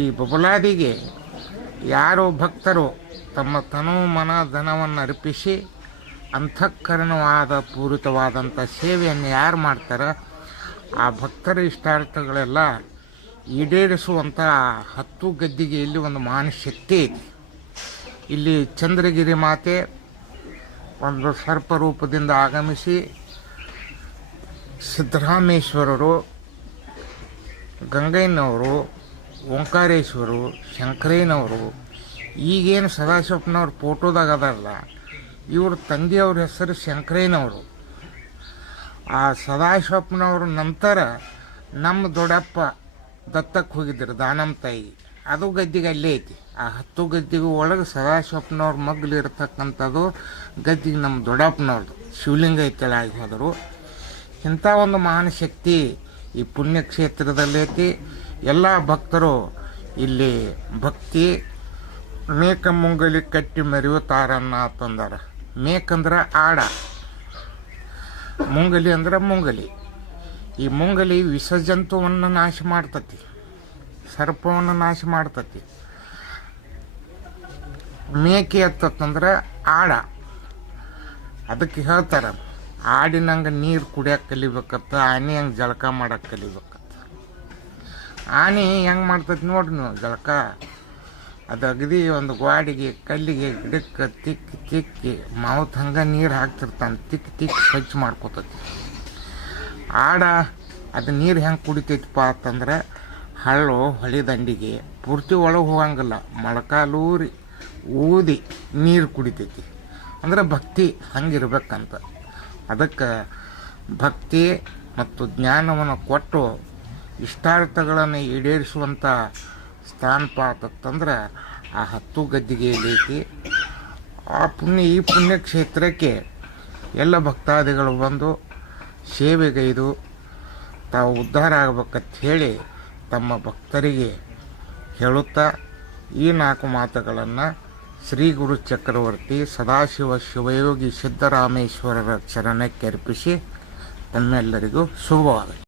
ಈ ಬಬಲಾದಿಗೆ ಯಾರೋ ಭಕ್ತರು ತಮ್ಮ ತನು ಮನ ಧನವನ್ನು ಅರ್ಪಿಸಿ ಅಂತಃಕರಣವಾದ ಪೂರಿತವಾದಂಥ ಸೇವೆಯನ್ನು ಯಾರು ಮಾಡ್ತಾರೆ ಆ ಭಕ್ತರ ಇಷ್ಟಾರ್ಥಗಳೆಲ್ಲ ಈಡೇರಿಸುವಂಥ 10 ಗದ್ದಿಗೆಯಲ್ಲಿ ಒಂದು ಮಾನಶಕ್ತಿ ಐತಿ. ಇಲ್ಲಿ ಚಂದ್ರಗಿರಿ ಮಾತೆ ಒಂದು ಸರ್ಪ ರೂಪದಿಂದ ಆಗಮಿಸಿ ಸಿದ್ದರಾಮೇಶ್ವರರು, ಗಂಗಯ್ಯನವರು, ಓಂಕಾರೇಶ್ವರು, ಶಂಕರಯ್ಯನವರು, ಈಗೇನು ಸದಾಶಿವಪ್ಪನವ್ರ ಫೋಟೋದಾಗ ಅದಲ್ಲ, ಇವ್ರ ತಂದೆಯವ್ರ ಹೆಸರು ಶಂಕರಯ್ಯನವರು. ಆ ಸದಾಶಿವಪ್ಪನವ್ರ ನಂತರ ನಮ್ಮ ದೊಡ್ಡಪ್ಪ ದತ್ತಕ್ಕೆ ಹೋಗಿದ್ರು ದಾನಮ್ಮ ತಾಯಿ, ಅದು ಗದ್ದಿಗೆ ಅಲ್ಲೇ ಐತಿ. ಆ 10 ಗದ್ದಿಗೆ ಒಳಗೆ ಸದಾಶಿವಪ್ಪನವ್ರ ಮಗ್ಲು ಇರ್ತಕ್ಕಂಥದ್ದು ಗದ್ದಿಗೆ ನಮ್ಮ ದೊಡ್ಡಪ್ಪನವ್ರದ್ದು ಶಿವಲಿಂಗ ಐತಳ ಆಗಿ ಹೋದರು. ಇಂಥ ಒಂದು ಮಹಾನ್ ಶಕ್ತಿ ಈ ಪುಣ್ಯಕ್ಷೇತ್ರದಲ್ಲೈತಿ. ಎಲ್ಲ ಭಕ್ತರು ಇಲ್ಲಿ ಭಕ್ತಿ ಮೇಕ ಮುಂಗಲಿ ಕಟ್ಟಿ ಮೆರೆಯುತ್ತಾರನ್ನ ತಂದಾರ. ಮೇಕಂದ್ರೆ ಆಡ, ಮುಂಗಲಿ ಅಂದ್ರೆ ಮುಂಗಲಿ. ಈ ಮುಂಗಲಿ ವಿಸರ್ಜಂತುವನ್ನು ನಾಶ ಮಾಡ್ತತಿ, ಸರ್ಪವನ್ನು ನಾಶ ಮಾಡ್ತತಿ. ಮೇಕೆ ಎತ್ತಂದ್ರೆ ಆಡ, ಅದಕ್ಕೆ ಹೇಳ್ತಾರೆ ಆಡಿನಂಗೆ ನೀರು ಕುಡಿಯೋಕೆ ಕಲಿಬೇಕತ್ತ, ಆನೆ ಹಂಗೆ ಜಳಕ ಮಾಡೋಕೆ ಕಲಿಬೇಕತ್ತ. ಆನೆ ಹೆಂಗೆ ಮಾಡ್ತೈತಿ ನೋಡ್ರಿ ನೀವು ಜಳಕ, ಅದು ಅಗದಿ ಒಂದು ಗಾಡಿಗೆ ಕಲ್ಲಿಗೆ ಗಿಡಕ್ಕೆ ತಿಕ್ಕಿ ತಿಕ್ಕಿ ಮಾವುತ್ ಹಂಗೆ ನೀರು ಹಾಕ್ತಿರ್ತಾನೆ, ತಿಕ್ಕಿ ಸ್ವಚ್ಛ ಮಾಡ್ಕೋತೈತಿ. ಆಡ ಅದು ನೀರು ಹೆಂಗೆ ಕುಡಿತೈತಿಪ್ಪ ಅಂತಂದ್ರೆ ಹಳ್ಳು ಹೊಳೆ ದಂಡಿಗೆ ಪೂರ್ತಿ ಒಳಗೆ ಹೋಗಂಗಿಲ್ಲ, ಮೊಳಕಾಲೂರಿ ಊದಿ ನೀರು ಕುಡಿತೈತಿ. ಅಂದ್ರೆ ಭಕ್ತಿ ಹಂಗಿರ್ಬೇಕಂತ. ಅದಕ್ಕೆ ಭಕ್ತಿ ಮತ್ತು ಜ್ಞಾನವನ್ನು ಕೊಟ್ಟು ಇಷ್ಟಾರ್ಥಗಳನ್ನು ಈಡೇರಿಸುವಂಥ ಸ್ಥಾನಪಾತಂದ್ರೆ ಆ 10 ಗದ್ದಿಗೆಯಲ್ಲಿ ಐತಿ. ಈ ಪುಣ್ಯಕ್ಷೇತ್ರಕ್ಕೆ ಎಲ್ಲ ಭಕ್ತಾದಿಗಳು ಬಂದು ಸೇವೆಗೈದು ತಾವು ಉದ್ಧಾರ ಆಗ್ಬೇಕಂತ ಹೇಳಿ ತಮ್ಮ ಭಕ್ತರಿಗೆ ಹೇಳುತ್ತಾ ಈ 4 ಮಾತುಗಳನ್ನು ಶ್ರೀ ಗುರು ಚಕ್ರವರ್ತಿ ಸದಾಶಿವ ಶಿವಯೋಗಿ ಸಿದ್ದರಾಮೇಶ್ವರರ ಚರಣಕ್ಕೆ ಅರ್ಪಿಸಿ ತಮ್ಮೆಲ್ಲರಿಗೂ ಶುಭವಾಗಲಿ.